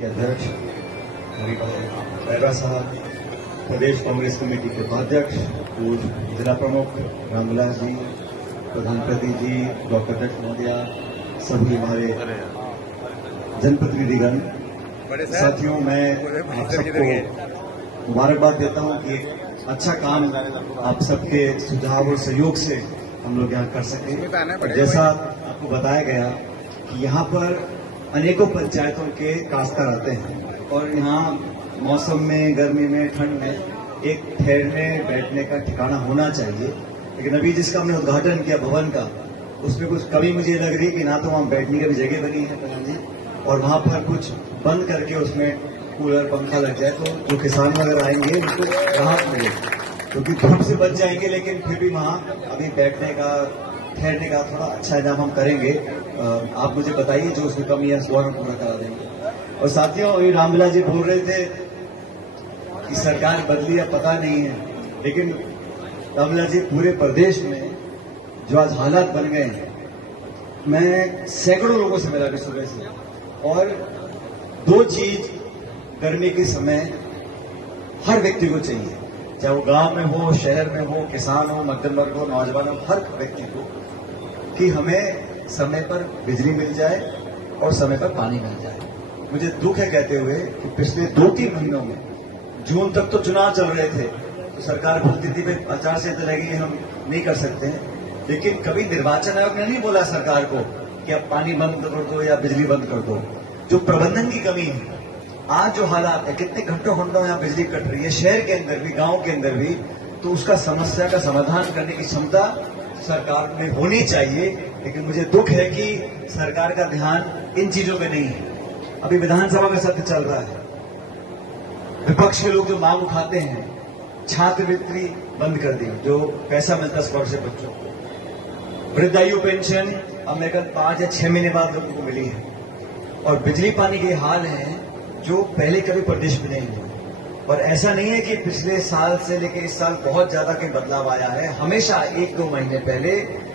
के अध्यक्ष हरिभाई बैरा साहब, प्रदेश कांग्रेस कमेटी के उपाध्यक्ष पूर्व जिला प्रमुख रामविलास जी, प्रधान प्रति जी, डॉक्टर अध्यक्ष महोदया, सभी हमारे जनप्रतिनिधिगण, साथियों, मैं आप सबको मुबारकबाद देता हूं कि अच्छा काम आप सबके सुझाव और सहयोग से हम लोग यहाँ कर सके। और जैसा आपको बताया गया कि यहाँ पर अनेकों पंचायतों के काश्तकार आते हैं और यहाँ मौसम में, गर्मी में, ठंड में एक ठहरने बैठने का ठिकाना होना चाहिए। लेकिन अभी जिसका हमने उद्घाटन किया भवन का, उसमें कुछ कमी मुझे लग रही कि ना तो वहाँ बैठने की भी जगह बनी है प्रधान जी, और वहाँ पर कुछ बंद करके उसमें कूलर पंखा लग जाए तो जो किसान वगैरह आएंगे उनको राहत मिले, क्योंकि धूप से बच जाएंगे। लेकिन फिर भी वहाँ अभी बैठने का, ठहरने का थोड़ा अच्छा इंतजाम हम करेंगे। आप मुझे बताइए जो उसकी कमी है उसको हम पूरा करा देंगे। और साथियों, अभी रामविलास जी बोल रहे थे कि सरकार बदली या पता नहीं है, लेकिन रामविलास जी पूरे प्रदेश में जो आज हालात बन गए हैं, मैं सैकड़ों लोगों से मिला सुबह से, और दो चीज गर्मी के समय हर व्यक्ति को चाहिए, चाहे वो गांव में हो, शहर में हो, किसान हो, मध्यम वर्ग हो, नौजवान हो, हर व्यक्ति को कि हमें समय पर बिजली मिल जाए और समय पर पानी मिल जाए। मुझे दुख है कहते हुए कि पिछले 2-3 महीनों में, जून तक तो चुनाव चल रहे थे तो सरकार बोलती थी भाई आचार संहिता लगेगी, हम नहीं कर सकते हैं, लेकिन कभी निर्वाचन आयोग ने नहीं बोला सरकार को कि अब पानी बंद कर दो या बिजली बंद कर दो। जो प्रबंधन की कमी है, आज जो हालात है, कितने घंटों यहाँ बिजली कट रही है, शहर के अंदर भी, गांव के अंदर भी, तो उसका समस्या का समाधान करने की क्षमता सरकार में होनी चाहिए। लेकिन मुझे दुख है कि सरकार का ध्यान इन चीजों में नहीं है। अभी विधानसभा का सत्र चल रहा है, विपक्ष के लोग जो मांग उठाते हैं, छात्रवृत्ति बंद कर दी, जो पैसा मिलता स्कॉलरशिप बच्चों को, वृद्धायु पेंशन अब मेरे कल 5 या 6 महीने बाद लोगों को मिली है, और बिजली पानी के हाल हैं जो पहले कभी प्रदेश में नहीं हुए। और ऐसा नहीं है कि पिछले साल से लेकर इस साल बहुत ज्यादा कोई बदलाव आया है। हमेशा 1-2 महीने पहले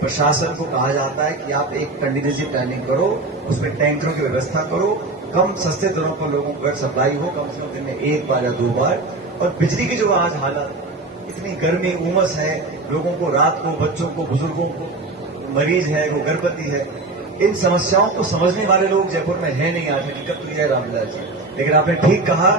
प्रशासन को कहा जाता है कि आप एक कंटीजेंसी प्लानिंग करो, उसमें टैंकरों की व्यवस्था करो, कम सस्ते दरों पर लोगों को सप्लाई हो, कम से कम दिन में 1 बार या 2 बार। और बिजली की जो आज हालत, इतनी गर्मी, उमस है, लोगों को रात को, बच्चों को, बुजुर्गों को, मरीज है, वो गर्भवती है, इन समस्याओं को समझने वाले लोग जयपुर में है नहीं। आज हकीकत तो यह है रामविलास जी। लेकिन आपने ठीक कहा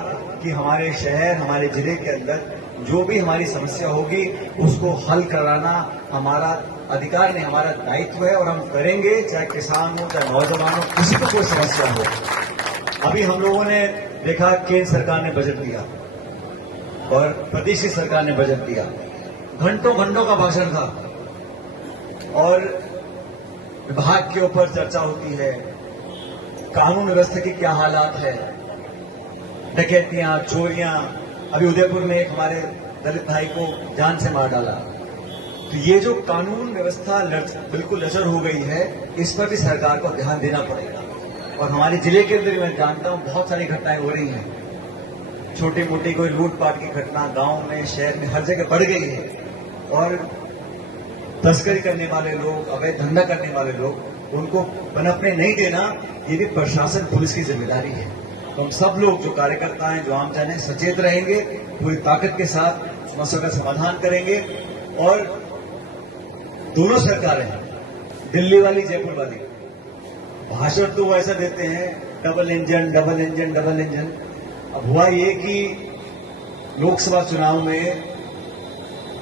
कि हमारे शहर, हमारे जिले के अंदर जो भी हमारी समस्या होगी उसको हल कराना हमारा अधिकार नहीं, हमारा दायित्व है, और हम करेंगे, चाहे किसान हो, चाहे नौजवान हो, किसी को कोई समस्या हो। अभी हम लोगों ने देखा केंद्र सरकार ने बजट दिया और प्रदेश की सरकार ने बजट दिया, घंटों घंटों का भाषण था और विभाग के ऊपर चर्चा होती है, कानून व्यवस्था की क्या हालात है, डकैतियां, चोरियां। अभी उदयपुर में एक हमारे दलित भाई को जान से मार डाला। तो ये जो कानून व्यवस्था बिल्कुल लचर हो गई है, इस पर भी सरकार को ध्यान देना पड़ेगा। और हमारे जिले के अंदर मैं जानता हूं बहुत सारी घटनाएं हो रही हैं, छोटी मोटी कोई लूटपाट की घटना गांव में, शहर में, हर जगह बढ़ गई है। और तस्करी करने वाले लोग, अवैध धंधा करने वाले लोग, उनको पनपने नहीं देना, ये भी प्रशासन, पुलिस की जिम्मेदारी है। तो हम सब लोग जो कार्यकर्ता हैं, जो आम जन हैं, सचेत रहेंगे, पूरी ताकत के साथ समस्या का समाधान करेंगे। और दोनों सरकारें, दिल्ली वाली, जयपुर वाली, भाषण तो वो ऐसा देते हैं, double engine, double engine, double engine. अब हुआ ये कि लोकसभा चुनाव में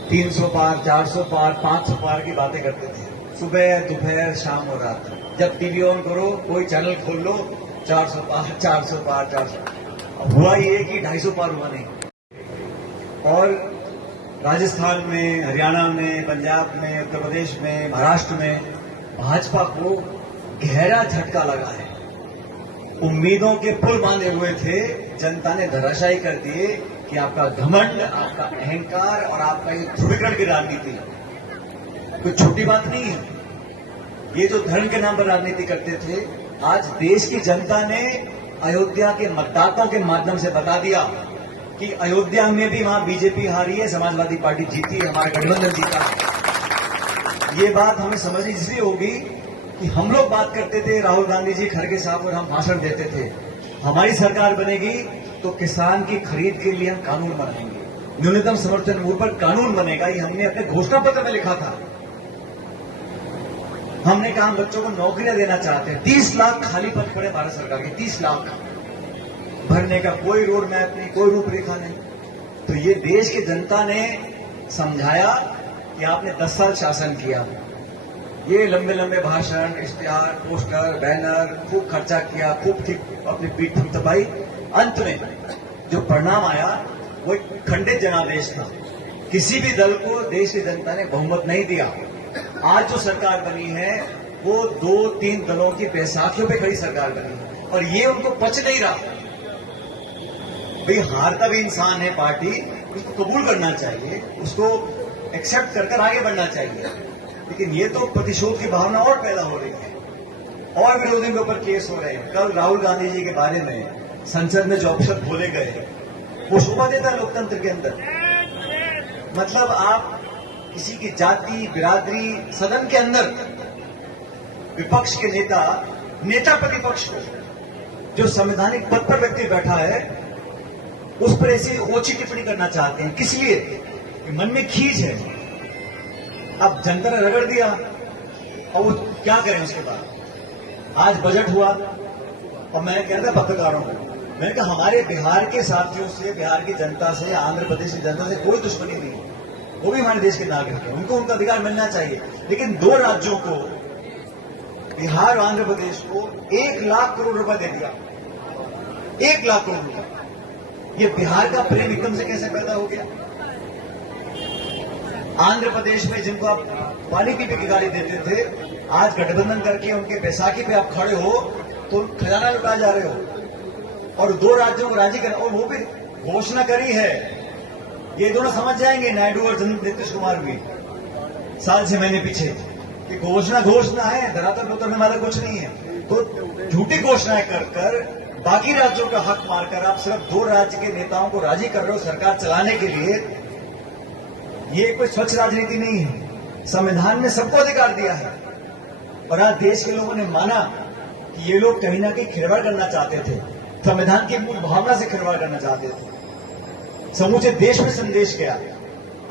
300 पार, 400 पार, 500 पार की बातें करते थे, सुबह, दोपहर, शाम और रात। जब टीवी ऑन करो, कोई चैनल खोल लो, 400 पार, 400 पार, 400। अब हुआ ये कि 250 पार हुआ नहीं। और राजस्थान में, हरियाणा में, पंजाब में, उत्तर प्रदेश में, महाराष्ट्र में भाजपा को गहरा झटका लगा है। उम्मीदों के पुल बांधे हुए थे, जनता ने धराशायी कर दिए कि आपका घमंड, आपका अहंकार और आपका ये ध्रुवीकरण की राजनीति कोई छोटी बात नहीं है। ये जो धर्म के नाम पर राजनीति करते थे, आज देश की जनता ने अयोध्या के मतदाताओं के माध्यम से बता दिया कि अयोध्या में भी वहां बीजेपी हारी है, समाजवादी पार्टी जीती है, हमारा गठबंधन जीता है। ये बात हमें समझनी इसलिए होगी कि हम लोग बात करते थे, राहुल गांधी जी, खड़गे साहब, और हम भाषण देते थे, हमारी सरकार बनेगी तो किसान की खरीद के लिए हम कानून बनाएंगे, न्यूनतम समर्थन मूल्य पर कानून बनेगा। ये हमने अपने घोषणा पत्र में लिखा था। हमने कहा हम बच्चों को नौकरियां देना चाहते हैं। 30 लाख खाली पद पड़े भारत सरकार के, 30 लाख भरने का कोई रोड मैप नहीं, कोई रूपरेखा नहीं। तो ये देश की जनता ने समझाया कि आपने 10 साल शासन किया, ये लंबे लंबे भाषण, इश्तिहार, पोस्टर, बैनर, खूब खर्चा किया, खूब ठीक अपनी पीठ थपथपाई। अंत में जो परिणाम आया वो एक खंडित जनादेश था। किसी भी दल को देश की जनता ने बहुमत नहीं दिया। आज जो सरकार बनी है वो 2-3 दलों की बैसाखियों पे खड़ी सरकार बनी है और ये उनको पच नहीं रहा। भाई हारता भी इंसान है पार्टी, उसको कबूल करना चाहिए, उसको एक्सेप्ट कर आगे बढ़ना चाहिए। लेकिन ये तो प्रतिशोध की भावना और पैदा हो रही है और विरोधियों के ऊपर केस हो रहे हैं। कल राहुल गांधी जी के बारे में संसद में जो अपशब्द बोले गए वो शोभा देता है लोकतंत्र के अंदर। मतलब आप किसी की जाति, बिरादरी, सदन के अंदर विपक्ष के नेता प्रतिपक्ष को, जो संवैधानिक पद पर व्यक्ति बैठा है, उस पर ऐसी ओछी टिप्पणी करना चाहते हैं। किस लिए? कि मन में खींच है। अब जनता ने रगड़ दिया और वो क्या करें उसके बाद। आज बजट हुआ और मैंने कहा था पत्रकारों को, मैंने कहा हमारे बिहार के साथियों से, बिहार की जनता से, आंध्र प्रदेश की जनता से कोई दुश्मनी नहीं, वो भी हमारे देश के नागरिक हैं, उनको उनका अधिकार मिलना चाहिए। लेकिन 2 राज्यों को, बिहार और आंध्र प्रदेश को 1 लाख करोड़ रुपए दे दिया। 1 लाख करोड़ रुपए। ये बिहार का प्रेम एकदम से कैसे पैदा हो गया? आंध्र प्रदेश में जिनको आप पानी पी के गाली देते थे, आज गठबंधन करके उनके बैसाखी पे आप खड़े हो तो खजाना लुटा जा रहे हो। और 2 राज्यों को राजी कर, और वो भी घोषणा करी है। ये दोनों समझ जाएंगे, नायडू और नीतीश कुमार भी, साल 6 महीने पीछे, कि घोषणा है, धरातल उतरने वाला कुछ नहीं है। तो झूठी घोषणाएं कर बाकी राज्यों का हक मारकर आप सिर्फ 2 राज्य के नेताओं को राजी कर रहे हो सरकार चलाने के लिए। ये कोई स्वच्छ राजनीति नहीं है। संविधान ने सबको अधिकार दिया है और आज देश के लोगों ने माना कि ये लोग कहीं ना कहीं खिलवाड़ करना चाहते थे, संविधान की मूल भावना से खिलवाड़ करना चाहते थे। समूचे देश में संदेश गया।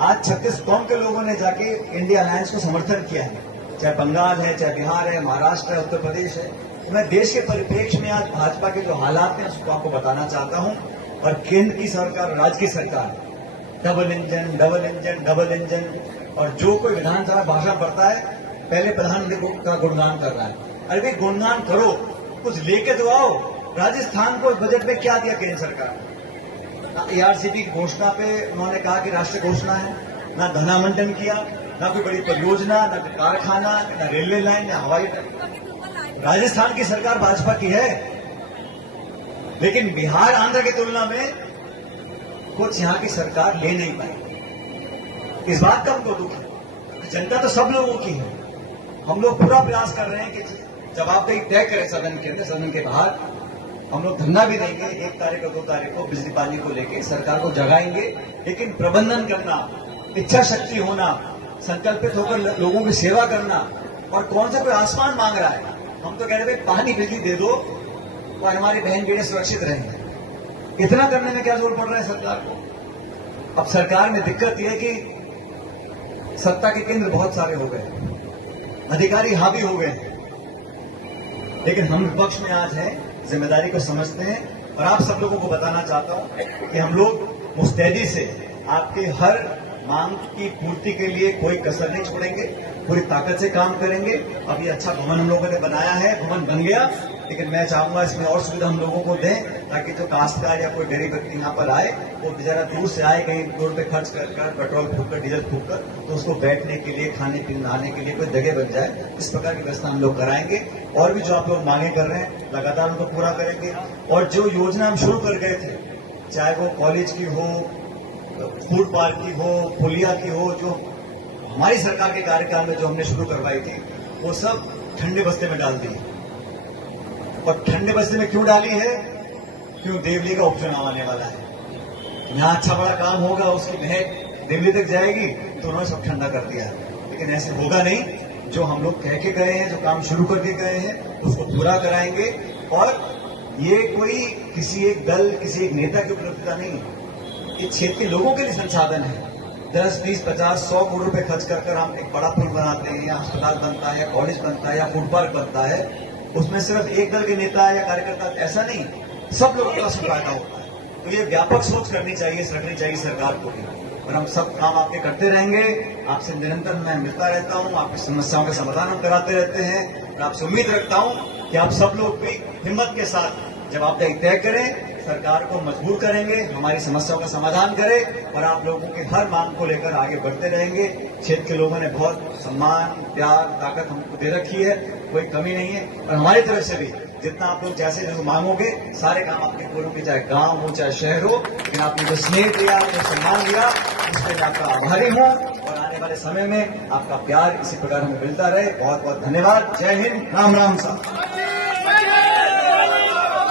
आज 36 कौम के लोगों ने जाके इंडिया अलायंस को समर्थन किया है, चाहे बंगाल है, चाहे बिहार है, महाराष्ट्र है, उत्तर प्रदेश है। तो मैं देश के परिप्रेक्ष्य में आज भाजपा के जो हालात हैं उसको आपको बताना चाहता हूं। और केंद्र की सरकार, राज्य की सरकार, डबल इंजन, और जो कोई विधानसभा भाषण पढ़ता है पहले प्रधानमंत्री का गुणगान कर रहा है। अरे भाई गुणगान करो, कुछ लेके तो आओ। राजस्थान को बजट में क्या दिया केंद्र सरकार? एआरसीपी की घोषणा पे उन्होंने कहा कि राष्ट्रीय घोषणा है, ना धनावंटन किया, ना कोई बड़ी परियोजना, ना कोई कारखाना, ना रेलवे लाइन, ना हवाई अड्डा। राजस्थान की सरकार भाजपा की है, लेकिन बिहार, आंध्र की तुलना में कुछ यहां की सरकार ले नहीं पाई। इस बात का हमको दुख है। जनता तो सब लोगों की है। हम लोग पूरा प्रयास कर रहे हैं कि जवाबदेही तय करें सदन के अंदर, सदन के बाहर। हम लोग धरना भी देंगे 1 तारीख और 2 तारीख को बिजली पानी को लेकर सरकार को जगाएंगे। लेकिन प्रबंधन करना, इच्छा शक्ति होना, संकल्पित होकर लोगों की सेवा करना। और कौन सा कोई आसमान मांग रहा है? हम तो कह रहे हैं पानी बिजली दे दो और हमारी बहन बेटे सुरक्षित रहेंगे। इतना करने में क्या जोर पड़ रहा है सरकार को? अब सरकार में दिक्कत यह है कि सत्ता के केंद्र बहुत सारे हो गए, अधिकारी हावी हो गए, लेकिन हम विपक्ष में आज हैं, जिम्मेदारी को समझते हैं। और आप सब लोगों को बताना चाहता हूं कि हम लोग मुस्तैदी से आपके हर मांग की पूर्ति के लिए कोई कसर नहीं छोड़ेंगे, पूरी ताकत से काम करेंगे। अब ये अच्छा भवन हम लोगों ने बनाया है, भवन बन गया, लेकिन मैं चाहूंगा इसमें और सुविधा हम लोगों को दें, ताकि जो काश्तकार या कोई गरीब व्यक्ति यहाँ पर आए, वो बेचारा दूर से आए, कहीं रोड पे खर्च कर पेट्रोल फूक कर, डीजल फूक कर, तो उसको बैठने के लिए, खाने पीने, नहाने के लिए कोई जगह बन जाए। इस प्रकार की व्यवस्था हम लोग कराएंगे। और भी जो आप लोग मांगे कर रहे हैं लगातार उनको पूरा करेंगे। और जो योजना हम शुरू कर गए थे, चाहे वो कॉलेज की हो, फूड पार्क की हो, पुलिया की हो, जो हमारी सरकार के कार्यकाल में जो हमने शुरू करवाई थी, वो सब ठंडे बस्ते में डाल दी। और ठंडे बस्ते में क्यों डाली है? क्यों? देवली का उपचुनाव आने वाला है, यहां अच्छा बड़ा काम होगा, उसकी महक दिल्ली तक जाएगी, तो उन्होंने सब ठंडा कर दिया है। लेकिन ऐसे होगा नहीं। जो हम लोग कह के गए हैं, जो काम शुरू करके गए हैं, उसको पूरा कराएंगे। और ये कोई किसी एक दल, किसी एक नेता की उपलब्धिता नहीं है, ये क्षेत्र के लोगों के लिए संसाधन है। 10, 20, 50, 100 करोड़ रुपए खर्च कर हम एक बड़ा पुल बनाते हैं, या अस्पताल बनता है, या कॉलेज बनता है, या फूड पार्क बनता है। उसमें सिर्फ एक दल के नेता या कार्यकर्ता, ऐसा नहीं, सब लोगों का फायदा होता है। तो ये व्यापक सोच करनी चाहिए, रखनी चाहिए सरकार को भी। और हम सब काम आपके करते रहेंगे। आपसे निरंतर मैं मिलता रहता हूं, आपकी समस्याओं का समाधान हम कराते रहते हैं। और आपसे उम्मीद रखता हूं कि आप सब लोग भी हिम्मत के साथ जवाब तय करें, सरकार को मजबूर करेंगे, हमारी समस्याओं का समाधान करें, और आप लोगों की हर मांग को लेकर आगे बढ़ते रहेंगे। क्षेत्र के लोगों ने बहुत सम्मान, प्यार, ताकत हमको दे रखी है, कोई कमी नहीं है। और हमारी तरफ से भी जितना आप लोग जैसे जो मांगोगे, सारे काम आपके पूरे, चाहे गांव हो चाहे शहर हो। लेकिन आपने जो स्नेह दिया, जो सम्मान दिया, उसके लिए आपका आभारी हूं। और आने वाले समय में आपका प्यार इसी प्रकार हमें मिलता रहे। बहुत बहुत धन्यवाद। जय हिंद। राम राम साहब।